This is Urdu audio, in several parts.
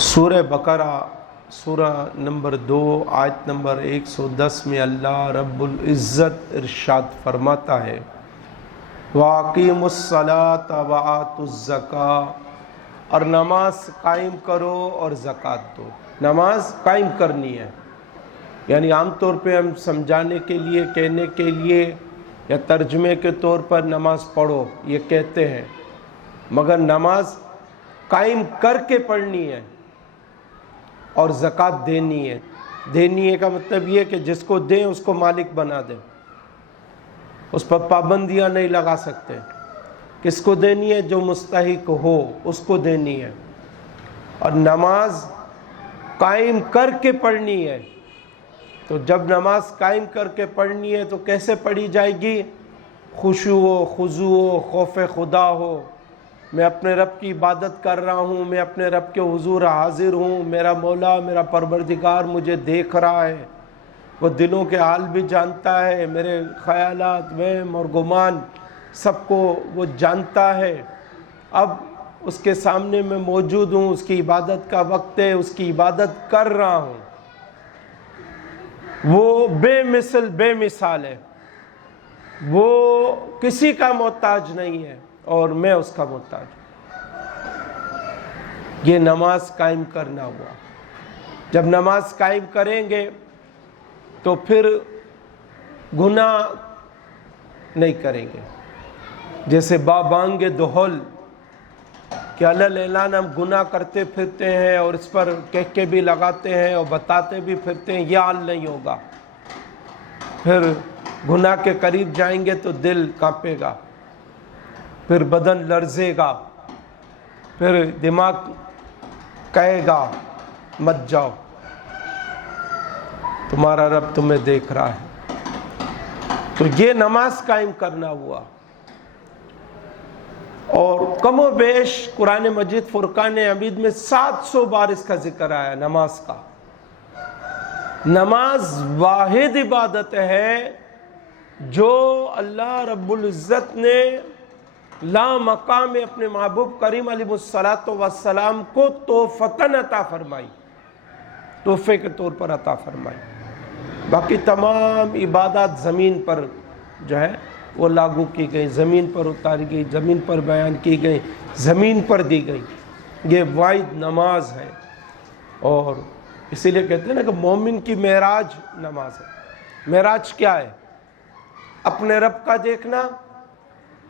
سورہ بقرہ سورہ نمبر 2 آیت نمبر 110 میں اللہ رب العزت ارشاد فرماتا ہے وَأَقِيمُوا الصَّلَاةَ وَآتُوا الزَّكَاةَ، اور نماز قائم کرو اور زکوٰۃ دو۔ نماز قائم کرنی ہے، یعنی عام طور پہ ہم سمجھانے کے لیے، کہنے کے لیے یا ترجمے کے طور پر نماز پڑھو یہ کہتے ہیں، مگر نماز قائم کر کے پڑھنی ہے اور زکوٰۃ دینی ہے۔ دینی ہے کا مطلب یہ کہ جس کو دیں اس کو مالک بنا دیں، اس پر پابندیاں نہیں لگا سکتے۔ کس کو دینی ہے؟ جو مستحق ہو اس کو دینی ہے، اور نماز قائم کر کے پڑھنی ہے۔ تو جب نماز قائم کر کے پڑھنی ہے تو کیسے پڑھی جائے گی؟ خشوع و خضوع و خوف خدا ہو، میں اپنے رب کی عبادت کر رہا ہوں، میں اپنے رب کے حضور حاضر ہوں، میرا مولا میرا پروردگار مجھے دیکھ رہا ہے، وہ دلوں کے حال بھی جانتا ہے، میرے خیالات، وہم اور گمان سب کو وہ جانتا ہے۔ اب اس کے سامنے میں موجود ہوں، اس کی عبادت کا وقت ہے، اس کی عبادت کر رہا ہوں۔ وہ بے مثل بے مثال ہے، وہ کسی کا محتاج نہیں ہے اور میں اس کا محتاج ہوں۔ یہ نماز قائم کرنا ہوا۔ جب نماز قائم کریں گے تو پھر گناہ نہیں کریں گے۔ جیسے بابانگ دہل کہ علل اعلان ہم گناہ کرتے پھرتے ہیں اور اس پر کہکے بھی لگاتے ہیں اور بتاتے بھی پھرتے ہیں، یہ حال نہیں ہوگا۔ پھر گناہ کے قریب جائیں گے تو دل کانپے گا، پھر بدن لرزے گا، پھر دماغ کہے گا مت جاؤ، تمہارا رب تمہیں دیکھ رہا ہے۔ تو یہ نماز قائم کرنا ہوا، اور کم و بیش قرآن مجید فرقان حمید میں 700 بار اس کا ذکر آیا نماز کا۔ نماز واحد عبادت ہے جو اللہ رب العزت نے لا مقام میں اپنے محبوب کریم علیہ السلام کو تحفتاً عطا فرمائی، تحفے کے طور پر عطا فرمائی۔ باقی تمام عبادات زمین پر جو ہے وہ لاگو کی گئی، زمین پر اتاری گئی، زمین پر بیان کی گئی، زمین پر دی گئی۔ یہ واحد نماز ہے، اور اسی لیے کہتے ہیں نا کہ مومن کی معراج نماز ہے۔ معراج کیا ہے؟ اپنے رب کا دیکھنا،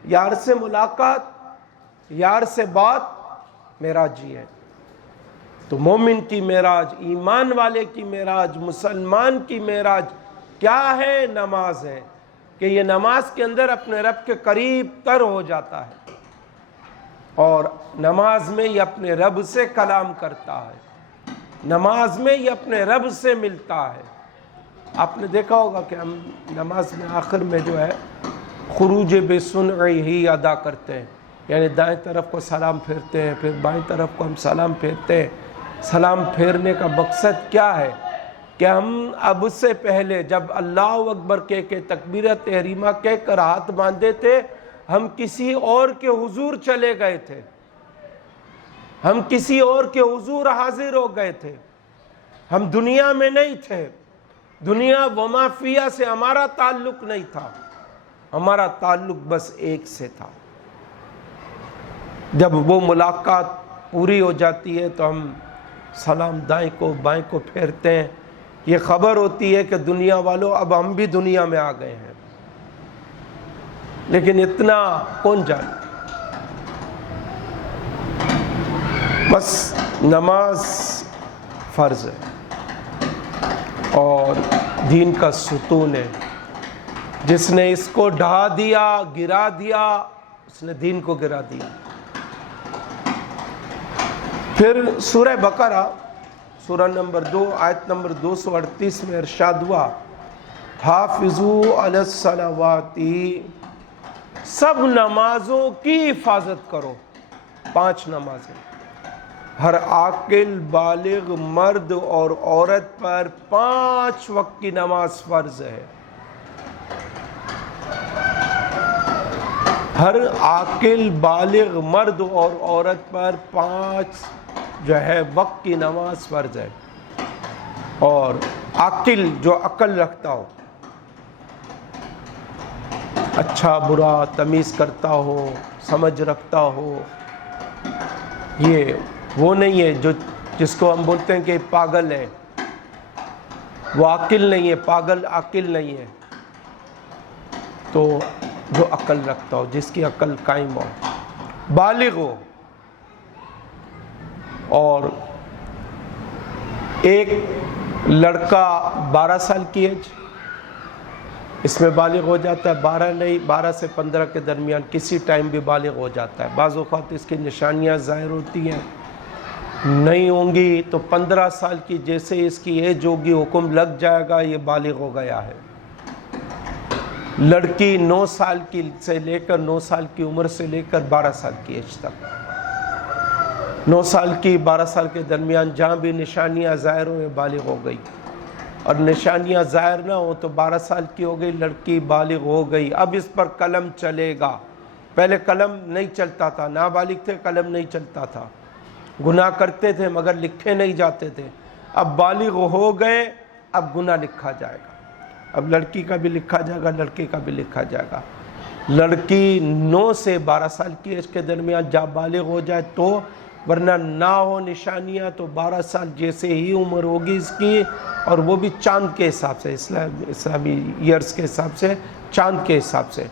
یار سے ملاقات، یار سے بات، معراج ہی ہے۔ تو مومن کی معراج، ایمان والے کی معراج، مسلمان کی معراج کیا ہے؟ نماز ہے، کہ یہ نماز کے اندر اپنے رب کے قریب تر ہو جاتا ہے، اور نماز میں یہ اپنے رب سے کلام کرتا ہے، نماز میں یہ اپنے رب سے ملتا ہے۔ آپ نے دیکھا ہوگا کہ ہم نماز میں آخر میں جو ہے خروج بے سنعی ہی ادا کرتے ہیں، یعنی دائیں طرف کو سلام پھیرتے ہیں، پھر بائیں طرف کو ہم سلام پھیرتے ہیں۔ سلام پھیرنے کا مقصد کیا ہے؟ کہ ہم اب سے پہلے جب اللہ اکبر کہہ کے تکبیرت تحریمہ کہہ کر ہاتھ باندھے تھے، ہم کسی اور کے حضور چلے گئے تھے، ہم کسی اور کے حضور حاضر ہو گئے تھے، ہم دنیا میں نہیں تھے۔ دنیا وما فیہا سے ہمارا تعلق نہیں تھا، ہمارا تعلق بس ایک سے تھا۔ جب وہ ملاقات پوری ہو جاتی ہے تو ہم سلام دائیں کو بائیں کو پھیرتے ہیں، یہ خبر ہوتی ہے کہ دنیا والوں اب ہم بھی دنیا میں آ گئے ہیں، لیکن اتنا کون جانے۔ بس نماز فرض ہے اور دین کا ستون ہے۔ جس نے اس کو ڈھا دیا، گرا دیا، اس نے دین کو گرا دیا۔ پھر سورہ بقرہ سورہ نمبر 2 آیت نمبر 238 میں ارشاد ہوا حافظوا علی الصلوات، سب نمازوں کی حفاظت کرو۔ 5 نمازیں ہر عاقل بالغ مرد اور عورت پر 5 وقت کی نماز فرض ہے۔ ہر عاقل بالغ مرد اور عورت پر 5 جو ہے وقت کی نماز فرض ہے، اور عاقل جو عقل رکھتا ہو، اچھا برا تمیز کرتا ہو، سمجھ رکھتا ہو، یہ وہ نہیں ہے جس کو ہم بولتے ہیں کہ پاگل ہے، وہ عاقل نہیں ہے، پاگل عاقل نہیں ہے، تو جو عقل رکھتا ہو، جس کی عقل قائم ہو، بالغ ہو، اور ایک لڑکا 12 سال کی ایج اس میں بالغ ہو جاتا ہے، 12 نہیں 12 سے 15 کے درمیان کسی ٹائم بھی بالغ ہو جاتا ہے، بعض اوقات اس کی نشانیاں ظاہر ہوتی ہیں، نہیں ہوں گی تو 15 سال کی جیسے اس کی ایج ہوگی حکم لگ جائے گا یہ بالغ ہو گیا ہے۔ لڑکی 9 سال کی سے لے کر 9 سال کی عمر سے لے کر 12 سال کی ایج تک، 9 سال کی 12 سال کے درمیان جہاں بھی نشانیاں ظاہر ہوئے بالغ ہو گئی، اور نشانیاں ظاہر نہ ہو تو 12 سال کی ہو گئی، لڑکی بالغ ہو گئی۔ اب اس پر قلم چلے گا، پہلے قلم نہیں چلتا تھا، نابالغ تھے قلم نہیں چلتا تھا، گناہ کرتے تھے مگر لکھے نہیں جاتے تھے، اب بالغ ہو گئے، اب گناہ لکھا جائے گا، اب لڑکی کا بھی لکھا جائے گا، لڑکے کا بھی لکھا جائے گا۔ لڑکی 9 سے 12 سال کی ایج کے درمیان جب بالغ ہو جائے تو، ورنہ نہ ہو نشانیاں تو 12 سال جیسے ہی عمر ہوگی اس کی، اور وہ بھی چاند کے حساب سے، اسلامی ایئرز کے حساب سے، چاند کے حساب سے،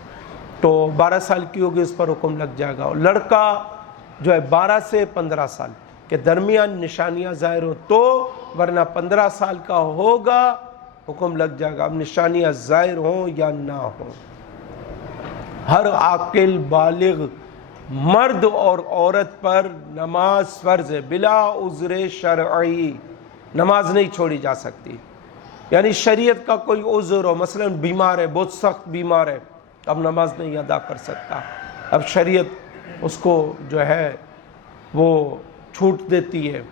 تو 12 سال کی ہوگی اس پر حکم لگ جائے گا۔ اور لڑکا جو ہے 12 سے 15 سال کے درمیان نشانیاں ظاہر ہو تو، ورنہ 15 سال کا ہوگا حکم لگ جائے گا، اب نشانیاں ظاہر ہوں یا نہ ہوں۔ ہر عاقل بالغ مرد اور عورت پر نماز فرض ہے، بلا عذر شرعی، نماز نہیں چھوڑی جا سکتی، یعنی شریعت کا کوئی عذر ہو، مثلا بیمار ہے، بہت سخت بیمار ہے، اب نماز نہیں ادا کر سکتا، اب شریعت اس کو جو ہے وہ چھوٹ دیتی ہے،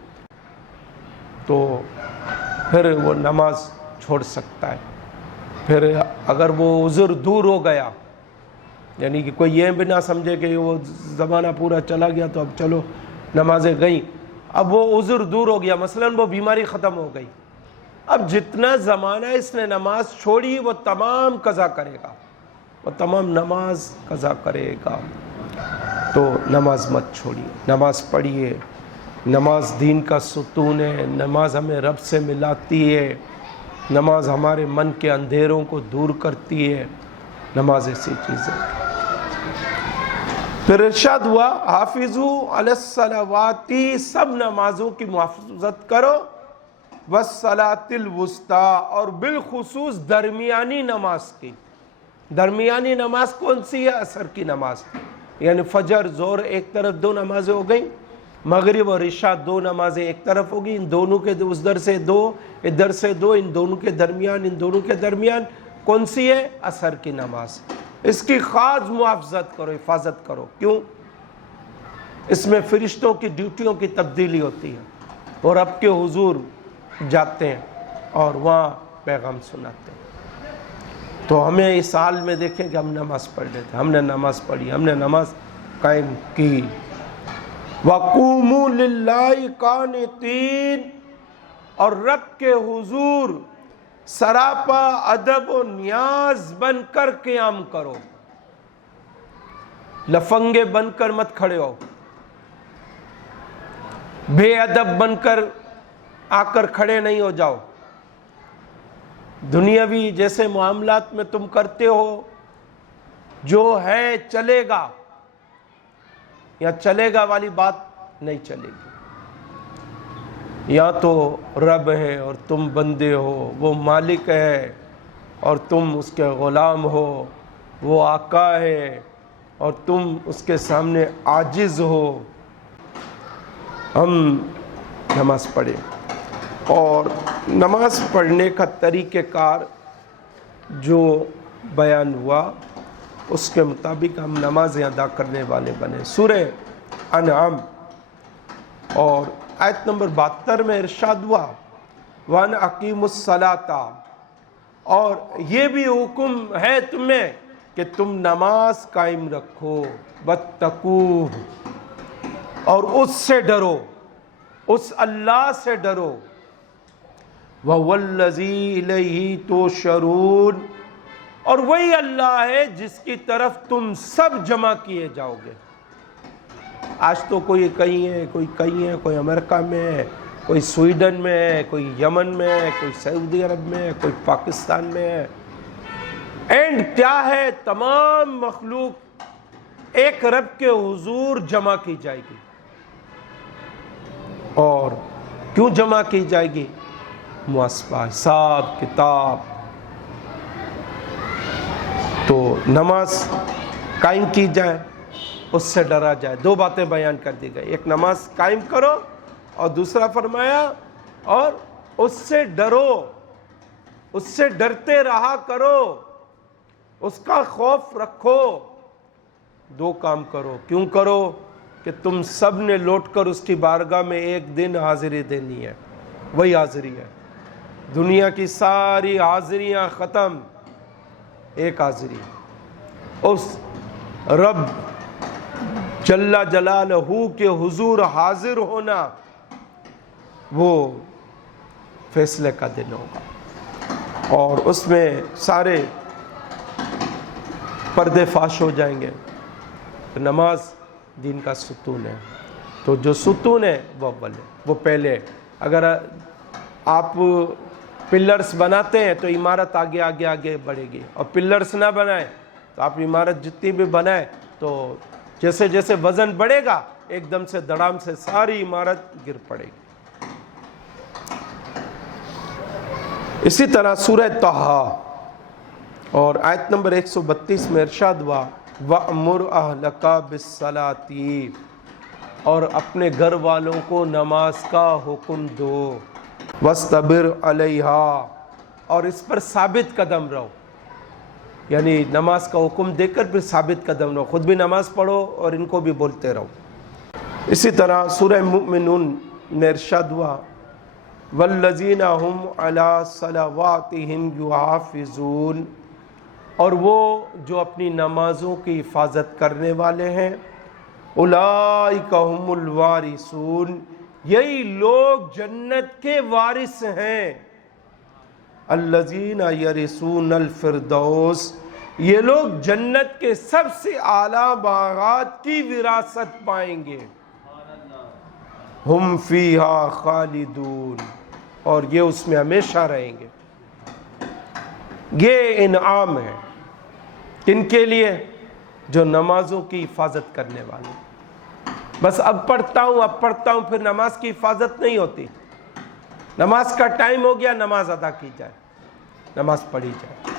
تو پھر وہ نماز چھوڑ سکتا ہے۔ پھر اگر وہ عذر دور ہو گیا، یعنی کہ کوئی یہ بھی نہ سمجھے کہ وہ زمانہ پورا چلا گیا تو اب چلو نمازیں گئیں، اب وہ عذر دور ہو گیا، مثلا وہ بیماری ختم ہو گئی، اب جتنا زمانہ اس نے نماز چھوڑی وہ تمام قضا کرے گا، وہ تمام نماز قضا کرے گا۔ تو نماز مت چھوڑیے، نماز پڑھیے، نماز دین کا ستون ہے، نماز ہمیں رب سے ملاتی ہے، نماز ہمارے من کے اندھیروں کو دور کرتی ہے، نماز ایسی چیز ہے۔ پھر ارشاد ہوا حافظوا علی الصلوات، سب نمازوں کی محافظت کرو، والصلاۃ الوسطیٰ، اور بالخصوص درمیانی نماز کی۔ درمیانی نماز کون سی ہے؟ عصر کی نماز، یعنی فجر ظہر ایک طرف 2 نمازیں ہو گئیں، مغرب اور عشاء 2 نمازیں ایک طرف ہو گئی، ان دونوں کے اس در سے 2 ادھر سے 2، ان دونوں کے درمیان کون سی ہے؟ عصر کی نماز۔ اس کی خاص محافظت کرو، حفاظت کرو، کیوں؟ اس میں فرشتوں کی ڈیوٹیوں کی تبدیلی ہوتی ہے، اور رب کے حضور جاتے ہیں اور وہاں پیغام سناتے ہیں، تو ہمیں اس حال میں دیکھیں کہ ہم نماز پڑھ لیتے، ہم نے نماز پڑھی، ہم نے نماز قائم کی۔ وَقُومُوا لِلَّهِ قَانِتِينَ، اور رب کے حضور سراپا ادب و نیاز بن کر قیام کرو، لفنگے بن کر مت کھڑے ہو، بے ادب بن کر آ کر کھڑے نہیں ہو جاؤ، دنیاوی جیسے معاملات میں تم کرتے ہو، جو ہے چلے گا یا چلے گا والی بات نہیں چلے گی، یا تو رب ہے اور تم بندے ہو، وہ مالک ہے اور تم اس کے غلام ہو، وہ آقا ہے اور تم اس کے سامنے عاجز ہو۔ ہم نماز پڑھیں، اور نماز پڑھنے کا طریقہ کار جو بیان ہوا اس کے مطابق ہم نمازیں ادا کرنے والے بنے۔ سورہ انعام اور آیت نمبر 72 میں ارشاد ہوا وَأَنْ أَقِيمُوا الصَّلَاةَ، اور یہ بھی حکم ہے تمہیں کہ تم نماز قائم رکھو، وَاتَّقُوهُ، اور اس سے ڈرو، اس اللہ سے ڈرو، وَهُوَ الَّذِي إِلَيْهِ تُحْشَرُونَ، اور وہی اللہ ہے جس کی طرف تم سب جمع کیے جاؤ گے۔ آج تو کوئی کہیں ہے، کوئی امریکہ میں ہے، کوئی سویڈن میں ہے، کوئی یمن میں ہے، کوئی سعودی عرب میں ہے، کوئی پاکستان میں ہے۔ اینڈ کیا ہے؟ تمام مخلوق ایک رب کے حضور جمع کی جائے گی۔ اور کیوں جمع کی جائے گی؟ محاسبہ، حساب کتاب۔ تو نماز قائم کی جائے، اس سے ڈرا جائے۔ دو باتیں بیان کر دی گئی، ایک نماز قائم کرو، اور دوسرا فرمایا اور اس سے ڈرو، اس سے ڈرتے رہا کرو، اس کا خوف رکھو۔ دو کام کرو۔ کیوں کرو؟ کہ تم سب نے لوٹ کر اس کی بارگاہ میں ایک دن حاضری دینی ہے۔ وہی حاضری ہے، دنیا کی ساری حاضریاں ختم، ایک حاضری، اس رب جل جلالہ کے حضور حاضر ہونا، وہ فیصلے کا دن ہوگا، اور اس میں سارے پردے فاش ہو جائیں گے۔ نماز دین کا ستون ہے، تو جو ستون ہے وہ اول ہے، وہ پہلے۔ اگر آپ پلرز بناتے ہیں تو عمارت آگے آگے آگے بڑھے گی، اور پلرز نہ بنائیں تو آپ عمارت جتنی بھی بنائیں تو جیسے جیسے وزن بڑھے گا ایک دم سے دڑام سے ساری عمارت گر پڑے گی۔ اسی طرح سورہ طٰہٰ اور آیت نمبر 132 میں ارشاد ہوا وَأْمُرْ أَهْلَكَ بِالصَّلَاةِ، اور اپنے گھر والوں کو نماز کا حکم دو، وَاسْتَبِرْ عَلَيْهَا، اور اس پر ثابت قدم رہو، یعنی نماز کا حکم دے کر پھر ثابت قدم رہو، خود بھی نماز پڑھو اور ان کو بھی بولتے رہو۔ اسی طرح سورہ مومنون میں ارشاد ہوا وَالَّذِينَ هُمْ عَلَىٰ صَلَوَاتِهِمْ يُحَافِظُونَ، اور وہ جو اپنی نمازوں کی حفاظت کرنے والے ہیں، اولئک هم الوارثون، یہی لوگ جنت کے وارث ہیں، الذین یرثون الفردوس، یہ لوگ جنت کے سب سے اعلیٰ باغات کی وراثت پائیں گے، ہم فیہا خالدون، اور یہ اس میں ہمیشہ رہیں گے۔ یہ انعام ہے کن کے لیے؟ جو نمازوں کی حفاظت کرنے والے۔ بس اب پڑھتا ہوں پھر نماز کی حفاظت نہیں ہوتی۔ نماز کا ٹائم ہو گیا، نماز ادا کی جائے، نماز پڑھی جائے۔